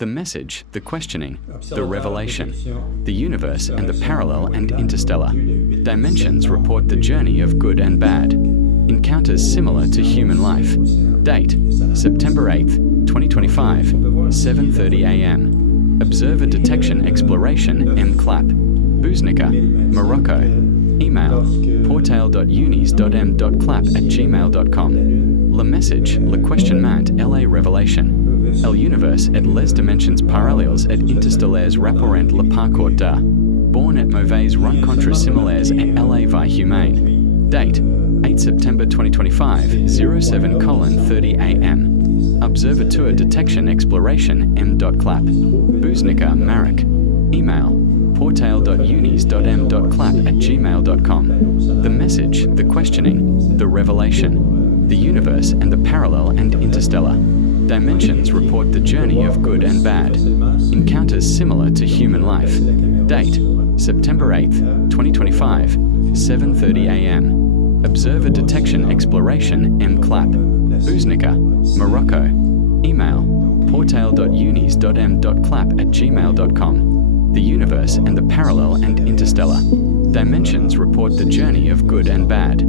the message, the questioning, the revelation, the universe and the parallel and interstellar. Dimensions report the journey of good and bad. Encounters similar to human life. Date, September 8th, 2025, 7:30 a.m. Observer Detection Exploration MCLAP. Buznica, Morocco. Email, portail.unis.m.clap@gmail.com. Le message, le questionnement, la révélation. El univers et les dimensions parallèles et interstellaires rapportent le parcours de. Born et mauvaises rencontres similaires et la vie humaine. Date, 8 September 2025, 07:30 a.m. Observateur Detection Exploration M.clap. Buznica, Marek. Email, portail.unis.m.clap@gmail.com. The message, the questioning, the revelation, the universe and the parallel and interstellar. Dimensions report the journey of good and bad. Encounters similar to human life. Date, September 8th, 2025, 7:30 a.m. Observer Detection Exploration MCLAP. Buznica, Morocco. Email, portail.unis.m.clap@gmail.com. The universe and the parallel and interstellar. Dimensions report the journey of good and bad.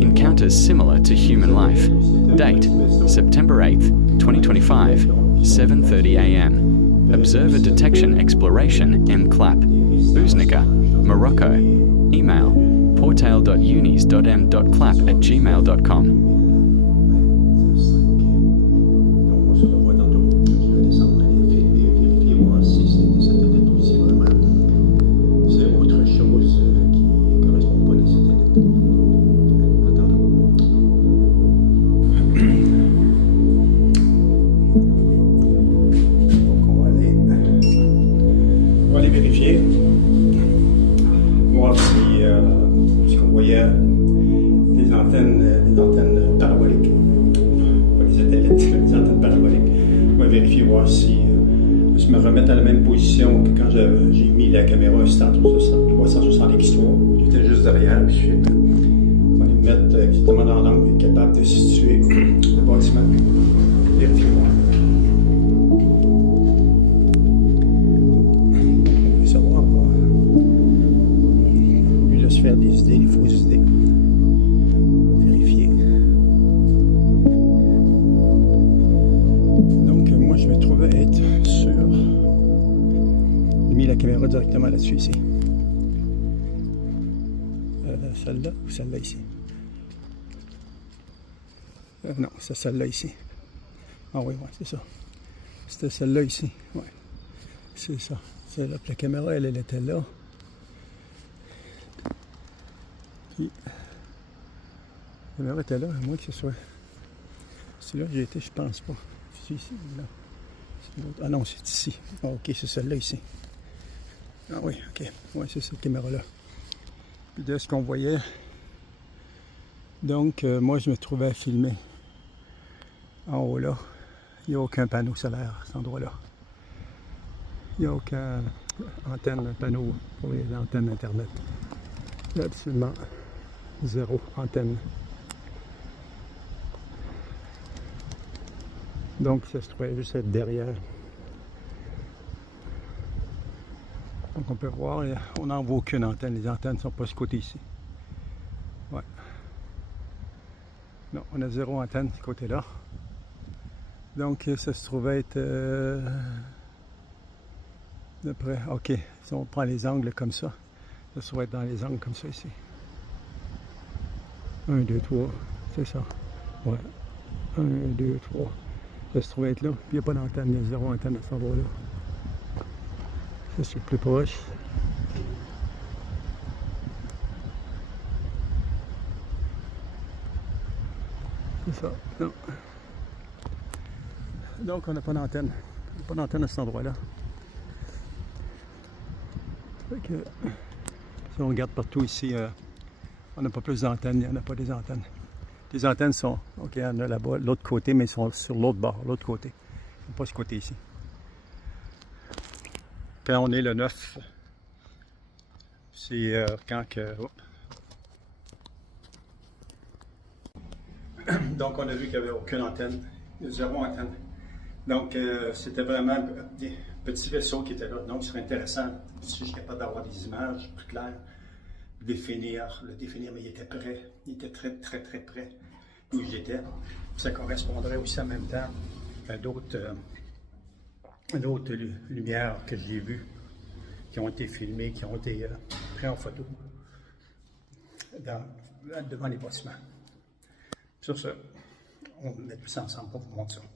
Encounters similar to human life. Date, September 8th, 2025, 7:30 a.m. Observer Detection Exploration MCLAP. Buznica, Morocco. Email, portail.unis.m.clap@gmail.com. Vérifier, voir si ce qu'on voyait des antennes paraboliques, pas des satellites, des antennes paraboliques. On va vérifier, voir si je me remette à la même position que quand j'ai mis la caméra sur 360 X3. J'étais juste derrière, puis on va les mettre exactement dans l'angle, capable de situer le bâtiment. Vérifier, voir. Faire des idées, des fausses idées. Vérifier. Donc, moi, je me trouvais être sur. J'ai mis la caméra directement là-dessus, ici. Celle-là ou celle-là, ici? Non, c'est celle-là, ici. Ah oui, ouais, c'est ça. C'était celle-là, ici. Ouais. C'est ça. C'est là que la caméra, elle était là. Puis, la caméra était là, à moins que ce soit. C'est là que j'ai été, je pense pas. C'est ici, là. Ah non, c'est ici. Ah, ok, c'est celle-là ici. Ah oui, ok. Oui, c'est cette caméra-là. Puis de ce qu'on voyait. Donc, moi, je me trouvais à filmer. En haut là, il n'y a aucun panneau solaire à cet endroit-là. Il n'y a aucun panneau pour les antennes Internet. Il y a absolument zéro antenne. Donc ça se trouvait juste être derrière. Donc on peut voir, on n'en voit aucune antenne. Les antennes ne sont pas de ce côté ici. Ouais. Non, on a zéro antenne de ce côté-là. Donc ça se trouvait être de près. Ok, si on prend les angles comme ça, ça se trouvait être dans les angles comme ça ici. 1, 2, 3, c'est ça. Ouais. 1, 2, 3. Ça se trouvait être là. Puis il n'y a pas d'antenne, il y a zéro antenne à cet endroit-là. Ça, c'est le plus proche. C'est ça. Non. Donc, on n'a pas d'antenne. On n'a pas d'antenne à cet endroit-là. Fait que, si on regarde partout ici, on n'a pas plus d'antennes, il n'y en a pas des antennes. Les antennes sont, ok, il y en a là-bas, l'autre côté, mais ils sont sur l'autre bord, l'autre côté. Pas ce côté ici. Quand on est le 9, c'est quand que... Donc on a vu qu'il n'y avait aucune antenne, zéro antenne. Donc, c'était vraiment des petits vaisseaux qui étaient là. Donc, ce serait intéressant, si je suis capable d'avoir des images plus claires, le définir, mais il était prêt. Il était très, très, très près où j'étais. Ça correspondrait aussi en même temps à d'autres lumières que j'ai vues, qui ont été filmées, qui ont été prises en photo devant les bâtiments. Sur ce, on met tout ça ensemble pour vous montrer ça.